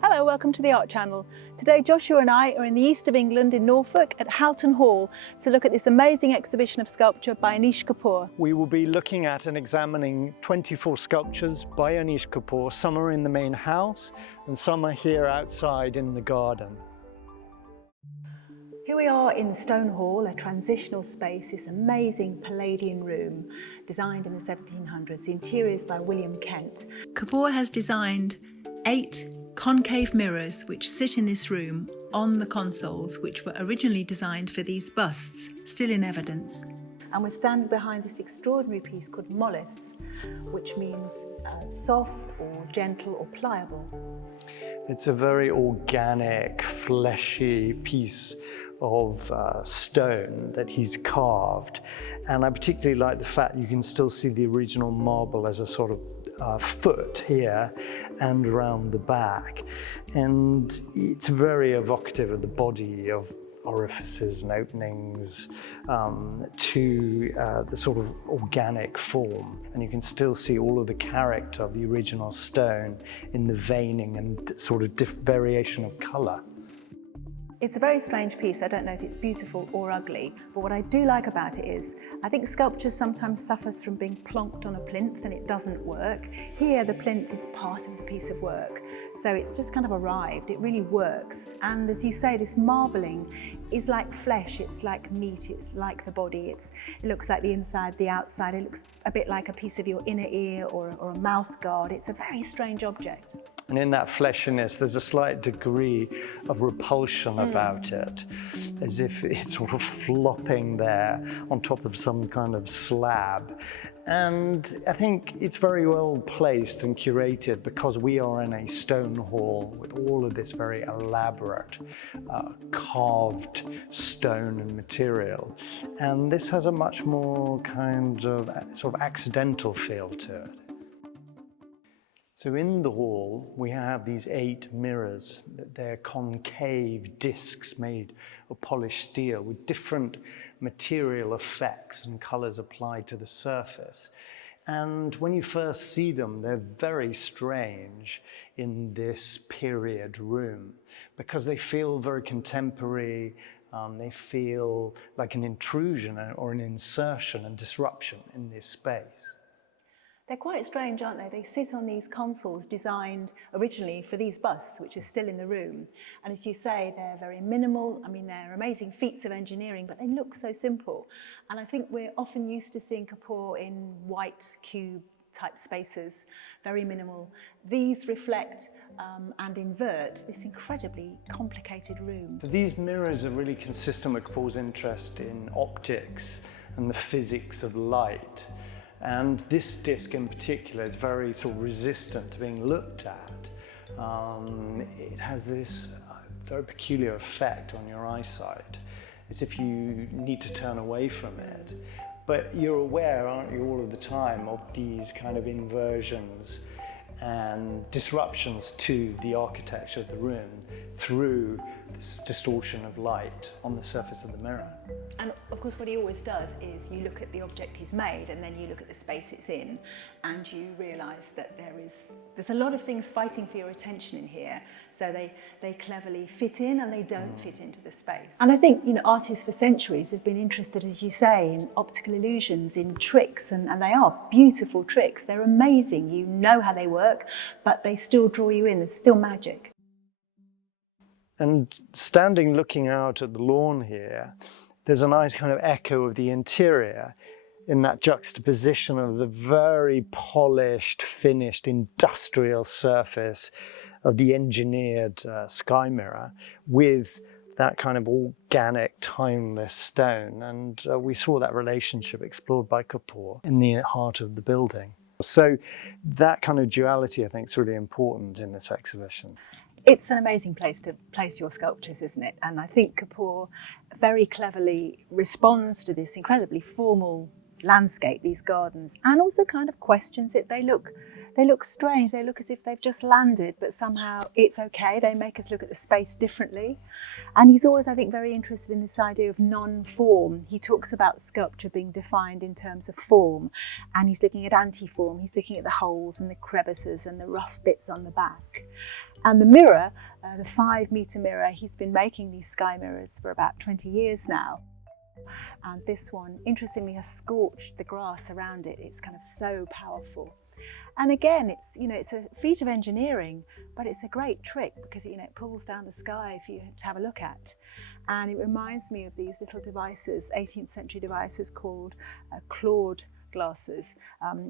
Hello, welcome to the Art Channel. Today Joshua and I are in the east of England in Norfolk at Houghton Hall to look at this amazing exhibition of sculpture by Anish Kapoor. We will be looking at and examining 24 sculptures by Anish Kapoor. Some are in the main house and some are here outside in the garden. Here we are in Stone Hall, a transitional space, this amazing Palladian room designed in the 1700s. The interior is by William Kent. Kapoor has designed 8 concave mirrors which sit in this room on the consoles, which were originally designed for these busts, still in evidence. And we're standing behind this extraordinary piece called mollis, which means soft or gentle or pliable. It's a very organic, fleshy piece of stone that he's carved. And I particularly like the fact you can still see the original marble as a sort of foot here and around the back. And it's very evocative of the body, of orifices and openings to the sort of organic form. And you can still see all of the character of the original stone in the veining and sort of variation of colour. It's a very strange piece. I don't know if it's beautiful or ugly, but what I do like about it is I think sculpture sometimes suffers from being plonked on a plinth and it doesn't work. Here the plinth is part of the piece of work, so it's just kind of arrived. It really works, and as you say, this marbling is like flesh, it's like meat, it's like the body. It looks like the inside, the outside. It looks a bit like a piece of your inner ear or a mouth guard. It's a very strange object. And in that fleshiness, there's a slight degree of repulsion about it, as if it's sort of flopping there on top of some kind of slab. And I think it's very well placed and curated because we are in a stone hall with all of this very elaborate carved stone and material. And this has a much more kind of sort of accidental feel to it. So in the hall, we have these 8 mirrors. They're concave discs made of polished steel with different material effects and colors applied to the surface. And when you first see them, they're very strange in this period room because they feel very contemporary. They feel like an intrusion or an insertion and disruption in this space. They're quite strange, aren't they? They sit on these consoles designed originally for these busts, which are still in the room. And as you say, they're very minimal. I mean, they're amazing feats of engineering, but they look so simple. And I think we're often used to seeing Kapoor in white cube type spaces, very minimal. These reflect and invert this incredibly complicated room. These mirrors are really consistent with Kapoor's interest in optics and the physics of light. And this disc in particular is very sort of resistant to being looked at. It has this very peculiar effect on your eyesight, as if you need to turn away from it. But you're aware, aren't you, all of the time of these kind of inversions and disruptions to the architecture of the room through this distortion of light on the surface of the mirror. And of course what he always does is you look at the object he's made and then you look at the space it's in and you realise that there's a lot of things fighting for your attention in here, so they cleverly fit in and they don't fit into the space. And I think, you know, artists for centuries have been interested, as you say, in optical illusions, in tricks, and they are beautiful tricks. They're amazing, you know how they work, but they still draw you in, there's still magic. And standing looking out at the lawn here, there's a nice kind of echo of the interior in that juxtaposition of the very polished, finished, industrial surface of the engineered sky mirror with that kind of organic, timeless stone. And we saw that relationship explored by Kapoor in the heart of the building. So that kind of duality, I think, is really important in this exhibition. It's an amazing place to place your sculptures, isn't it? And I think Kapoor very cleverly responds to this incredibly formal landscape, these gardens, and also kind of questions it. They look they look strange. They look as if they've just landed, but somehow it's okay. They make us look at the space differently. And he's always, I think, very interested in this idea of non-form. He talks about sculpture being defined in terms of form, and he's looking at anti-form. He's looking at the holes and the crevices and the rough bits on the back. And the mirror, the 5-metre mirror, he's been making these sky mirrors for about 20 years now. And this one, interestingly, has scorched the grass around it. It's kind of so powerful. And again, it's a feat of engineering, but it's a great trick because it pulls down the sky for you to have a look at. And it reminds me of these little devices, 18th century devices called clawed glasses.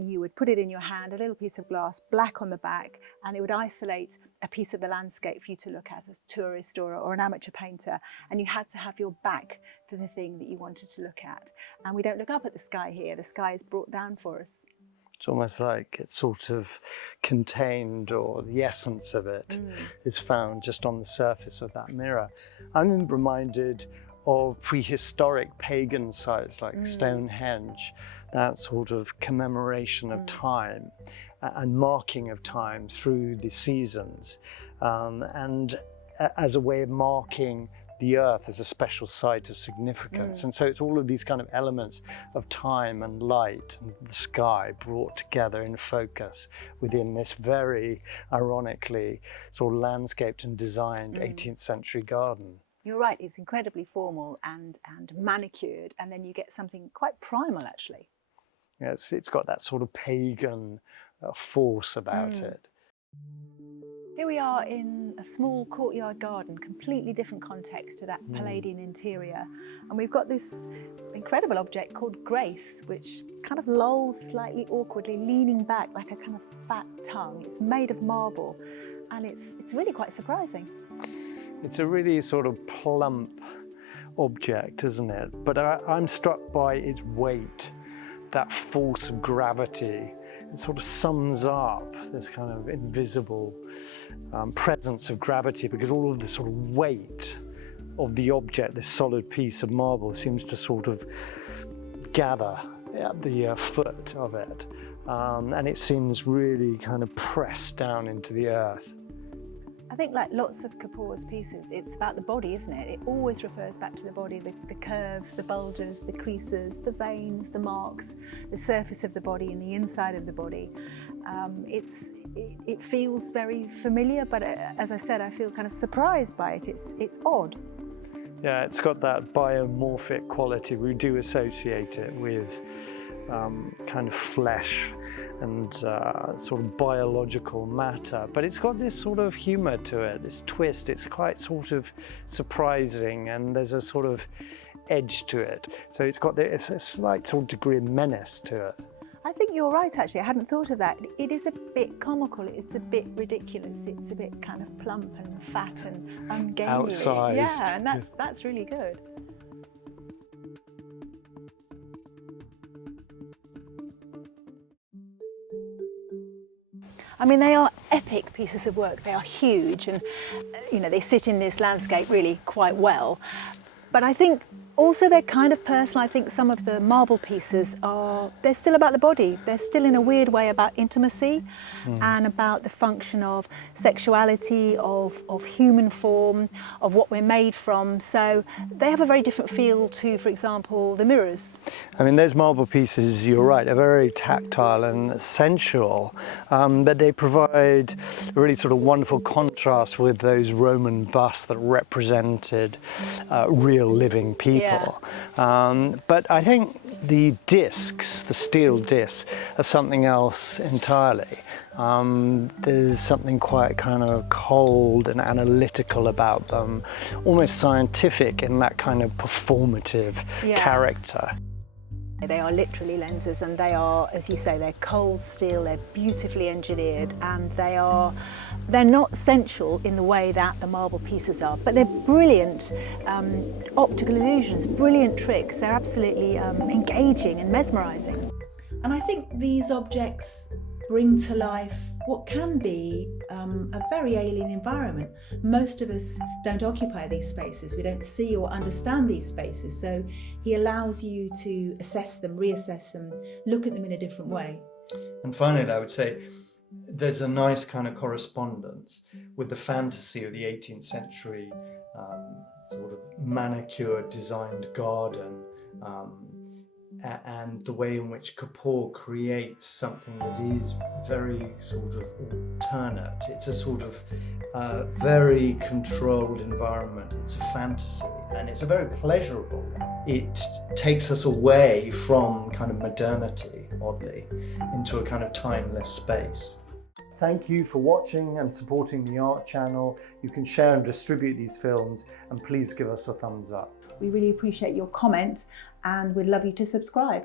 You would put it in your hand, a little piece of glass, black on the back, and it would isolate a piece of the landscape for you to look at as a tourist or an amateur painter. And you had to have your back to the thing that you wanted to look at. And we don't look up at the sky here. The sky is brought down for us. It's almost like it's sort of contained, or the essence of it is found just on the surface of that mirror. I'm reminded of prehistoric pagan sites like Stonehenge, that sort of commemoration of time and marking of time through the seasons, and as a way of marking the earth as a special site of significance. And so it's all of these kind of elements of time and light and the sky brought together in focus within this very ironically sort of landscaped and designed 18th century garden. You're right, it's incredibly formal and manicured, and then you get something quite primal actually. Yes, it's got that sort of pagan force about it. Here we are in a small courtyard garden, completely different context to that Palladian interior. And we've got this incredible object called Grace, which kind of lolls slightly awkwardly, leaning back like a kind of fat tongue. It's made of marble, and it's really quite surprising. It's a really sort of plump object, isn't it? But I'm struck by its weight, that force of gravity. It sort of sums up this kind of invisible presence of gravity, because all of the sort of weight of the object, this solid piece of marble, seems to sort of gather at the foot of it. And it seems really kind of pressed down into the earth. I think, like lots of Kapoor's pieces, it's about the body, isn't it? It always refers back to the body, the curves, the bulges, the creases, the veins, the marks, the surface of the body and the inside of the body. It feels very familiar, but as I said, I feel kind of surprised by it. It's odd. Yeah, it's got that biomorphic quality. We do associate it with kind of flesh and sort of biological matter, but it's got this sort of humour to it, this twist. It's quite sort of surprising, and there's a sort of edge to it. So it's got a slight sort of degree of menace to it. I think you're right, actually. I hadn't thought of that. It is a bit comical. It's a bit ridiculous. It's a bit kind of plump and fat and ungainly. Outsized. Yeah, and that's really good. I mean, they are epic pieces of work. They are huge, and they sit in this landscape really quite well. But I think also they're kind of personal. I think some of the marble pieces they're still about the body. They're still in a weird way about intimacy and about the function of sexuality, of human form, of what we're made from. So they have a very different feel to, for example, the mirrors. I mean, those marble pieces, you're right, are very tactile and sensual, but they provide a really sort of wonderful contrast with those Roman busts that represented real living people. Yeah. But I think the discs, the steel discs, are something else entirely. There's something quite kind of cold and analytical about them, almost scientific in that kind of performative character. They are literally lenses, and they are, as you say, they're cold steel, they're beautifully engineered, and they're not sensual in the way that the marble pieces are, but they're brilliant optical illusions, brilliant tricks. They're absolutely engaging and mesmerising. And I think these objects bring to life what can be a very alien environment. Most of us don't occupy these spaces. We don't see or understand these spaces. So he allows you to assess them, reassess them, look at them in a different way. And finally, I would say there's a nice kind of correspondence with the fantasy of the 18th century sort of manicured, designed garden, and the way in which Kapoor creates something that is very sort of alternate. It's a sort of very controlled environment. It's a fantasy, and it's a very pleasurable. It takes us away from kind of modernity, oddly, into a kind of timeless space. Thank you for watching and supporting the Art Channel. You can share and distribute these films, and please give us a thumbs up. We really appreciate your comment and we'd love you to subscribe.